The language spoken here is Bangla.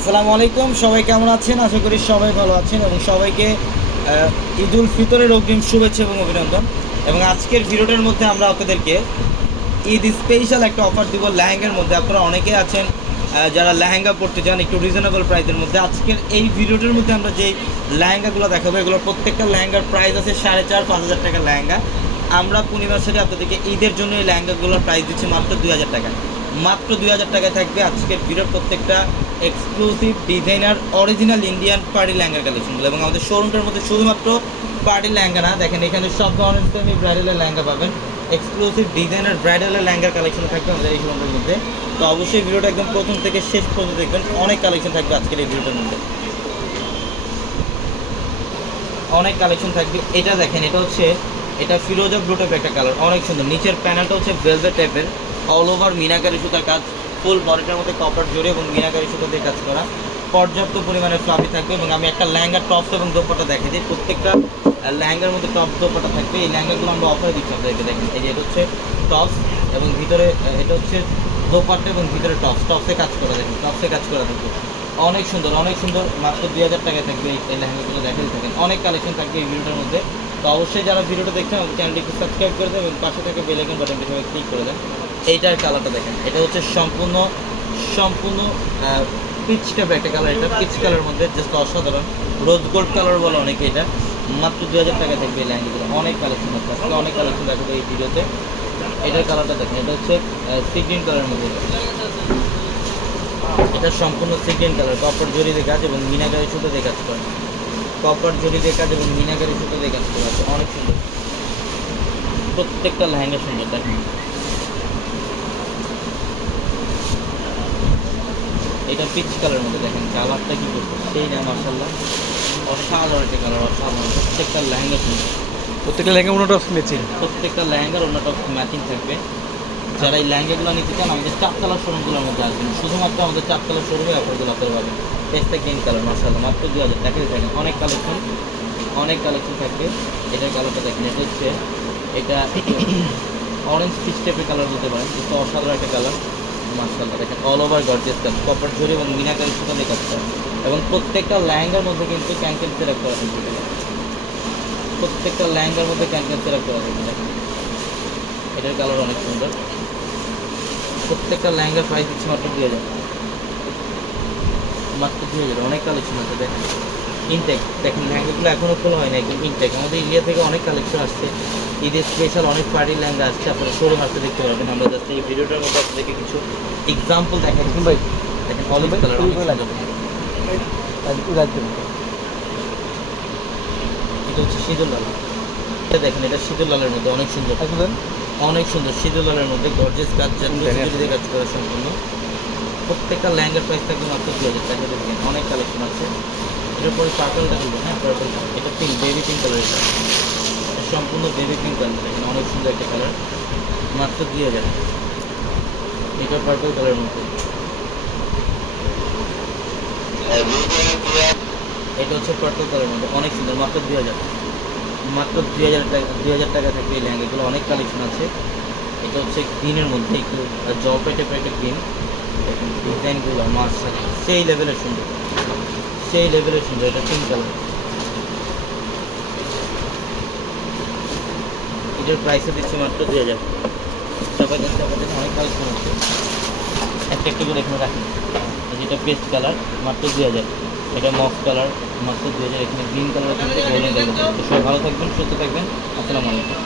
আসসালামু আলাইকুম, সবাই কেমন আছেন? আশা করি সবাই ভালো আছেন এবং সবাইকে ঈদ উল ফিতরের অগ্রিম শুভেচ্ছা এবং অভিনন্দন। এবং আজকের ভিডিওটার মধ্যে আমরা আপনাদেরকে ঈদ স্পেশাল একটা অফার দিব লেহেঙ্গার মধ্যে। আপনারা অনেকে আছেন যারা লেহেঙ্গা পড়তে চান একটু রিজনেবল প্রাইসের মধ্যে। আজকের এই ভিডিওটার মধ্যে আমরা যেই লেহেঙ্গাগুলো দেখাবো, এগুলো প্রত্যেকটা লেহেঙ্গার প্রাইস আছে সাড়ে চার, পাঁচ হাজার টাকার লেহেঙ্গা। আমরা পূর্ণিমার সাথে আপনাদেরকে ঈদের জন্য এই লেহেঙ্গাগুলোর প্রাইস দিচ্ছি মাত্র দুই হাজার টাকা। মাত্র দুই হাজার টাকায় থাকবে আজকের ভিডিওর প্রত্যেকটা exclusive designer original Indian party লেহেঙ্গার কালেকশনগুলো এবং আমাদের শোরুমটার মধ্যে শুধুমাত্র পার্টি ল্যাঙ্গা না, দেখেন এখানে সব ধরনের সেমি ব্রাইডালের লেহেঙ্গা পাবেন। এক্সক্লুসিভ ডিজাইনার ব্রাইডালের ল্যাঙ্গার কালেকশন থাকবে আমাদের এই শোরুমটার মধ্যে। তো অবশ্যই ভিডিওটা একদম প্রথম থেকে শেষ পর্যন্ত দেখবেন। অনেক কালেকশন থাকবে আজকের এই ভিডিওটার মধ্যে। অনেক কালেকশন থাকবে। এটা দেখেন, এটা হচ্ছে, এটা ফিরোজা ব্লু টাইপের একটা কালার অনেক সুন্দর। নিচের প্যানেলটা হচ্ছে ভেলভেট টাইপের অল ওভার মিনাকারি সুতার কাজ। ফুল বডিটার মধ্যে কপার জড়ি এবং মিনাকারি সুতা দিয়ে কাজ করা। পর্যাপ্ত পরিমাণে ফ্লাফি থাকবে এবং আমি একটা লেহেঙ্গা টপস এবং দোপাটা দেখাই দিই। প্রত্যেকটা আহ, লেহেঙ্গার মধ্যে টপ দোপাটা থাকবে। এই লেহেঙ্গাগুলো আমরা অফারে দিচ্ছি আপনাদেরকে। দেখেন এই যে এটা হচ্ছে টপস এবং ভিতরে এটা হচ্ছে দোপাট্টা এবং ভিতরে টপস টপসে কাজ করা দেখেন টপসে কাজ করা থাকবে অনেক সুন্দর অনেক সুন্দর মাত্র দুই হাজার টাকায় থাকবে এই- লেহেঙ্গাগুলো দেখাতে থাকেন অনেক কালেকশন থাকবে এই ভিডিওটার মধ্যে। তো অবশ্যই যারা ভিডিওটা দেখছেন আমাদের চ্যানেলটি একটু সাবস্ক্রাইব করে দেন এবং পাশে থেকে বেল আইকন বাটনটি সবাই ক্লিক করে দেন। এইটার কালারটা দেখেন। এটা হচ্ছে সম্পূর্ণ সম্পূর্ণ পিচ টাইপের একটা কালার এটা পিচ কালারের মধ্যে জাস্ট অসাধারণ। রোজ গোল্ড কালার বলে অনেকে এটা। মাত্র দু হাজার টাকা থাকবে এই অনেক কালেকশন আছে। আজকে অনেক কালেকশন দেখাবো এই ভিডিওতে। এটার কালারটা দেখেন। এটা হচ্ছে সি গ্রিন কালারের মধ্যে। এটা সম্পূর্ণ সিগ্রেন কালার কপার জরি দিয়ে কাজ এবং মিনাকারি সুতো দিয়ে কাজ করা। কপার জরি দিয়ে কাজ এবং মিনাকারি সুতো দিয়ে কাজ আছে অনেক সুন্দর। প্রত্যেকটা লেহেঙ্গা সুন্দর দেখেন। এটা পিচ কালারের মধ্যে দেখেন কালারটা কি করছে? সেই না মার্শাল্লাহ অসাধারণ একটা কালার অসাধারণ। প্রত্যেকটা লেহেঙ্গা সুন্দর। প্রত্যেকটা লেহেঙ্গা মনে টপস ম্যাচিং প্রত্যেকটা লেহেঙ্গার অন্যটা ম্যাচিং থাকবে। যারা এই লেহেঙ্গাগুলো নিতে চান আমাদের চারতলা শোরুমগুলোর মধ্যে আসবেন। শুধুমাত্র আমাদের চারতলা শোরুমে অফারগুলো আপনারা পাবেন। পেস্তা গ্রিন কালার মার্শাল্লাহ মাত্র দু হাজার দেখাতে থাকেন। অনেক কালেকশন অনেক কালেকশন থাকবে। এটার কালারটা দেখেন এটা হচ্ছে এটা অরেঞ্জ ফিস টাইপের কালার বলতে পারেন। কিন্তু অসাধারণ একটা কালার মার্শাল্লাহ দেখেন অল ওভার গর্জেস কাজ কপার ঝুরি এবং মিনাকারি সুতা দিয়ে কাজ করা এবং প্রত্যেকটা লেহেঙ্গার মধ্যে কিন্তু ক্যান্সেল সিলেক্ট করা থাকবে প্রত্যেকটা লেহেঙ্গার মধ্যে ক্যান্সেল সিলেক্ট করা দেখেন। এটার কালার অনেক সুন্দর। প্রত্যেকটা লেহেঙ্গার প্রাইস দিচ্ছে মাত্র দুই হাজার। মাত্র দুই হাজার, অনেক কালেকশন আছে, দেখেন। ইনটেক দেখেন লেহেঙ্গাগুলো এখনও খোলা হয় না একদম ইনটেক আমাদের ইন্ডিয়া থেকে অনেক কালেকশন আসছে। ঈদের স্পেশাল অনেক পার্টির লেহেঙ্গা আসছে আপনারা শোরুম আসতে দেখতে পারবেন। আমরা জাস্ট এই ভিডিওটার মধ্যে আপনাদেরকে কিছু এক্সাম্পল দেখাই। ভাই। দেখেন অলিভ কালার। এটা হচ্ছে সিঁদুর লাল। এটা দেখেন এটা সিঁদুর লালের মধ্যে অনেক সুন্দর। অনেক সুন্দর সিঁদুর লালের মধ্যে গর্জেস কাজ। কাজ করা সম্পূর্ণ। প্রত্যেকটা ল্যাঙ্গের প্রাইস থাকবে মাত্র দু হাজার টাকা। দেখবেন অনেক কালেকশন আছে। এটার পরে পার্পলটা হলো হ্যাঁ পার্পল এটা পিঙ্ক বেবি পিঙ্ক কালার এটা এটা সম্পূর্ণ বেবি পিঙ্ক কালার দেখেন অনেক সুন্দর একটা কালার মাত্র দুই হাজার। এটা পার্পল কালারের মধ্যে। এটা হচ্ছে পার্পল কালারের মধ্যে। অনেক সুন্দর। মাত্র দুই হাজার। মাত্র দুই হাজার টাকা দুই হাজার টাকা থাকবে এই লেহেঙ্গাগুলো। অনেক কালেকশন আছে। এটা হচ্ছে গ্রিনের মধ্যে একটু জবে টাইপের একটা গ্রিন ডিজাইনগুলো মার্শাল সেই লেভেলের সুন্দর। সেই লেভেলের সুন্দর। এটা পিঙ্ক কালার এটার প্রাইসে দিচ্ছি মাত্র দুই হাজার। সবাই দেখতে পাচ্ছেন অনেক কালেকশন আছে একটা একটা করে এখানে রাখি। যেটা পেস্ট কালার মাত্র দুই হাজার। এটা মক কালার মাত্র দুই হাজার। এখানে গ্রিন কালার গোল্ডেন কালার সবাই ভালো থাকবেন, সুস্থ থাকবেন। আসসালামু আলাইকুম।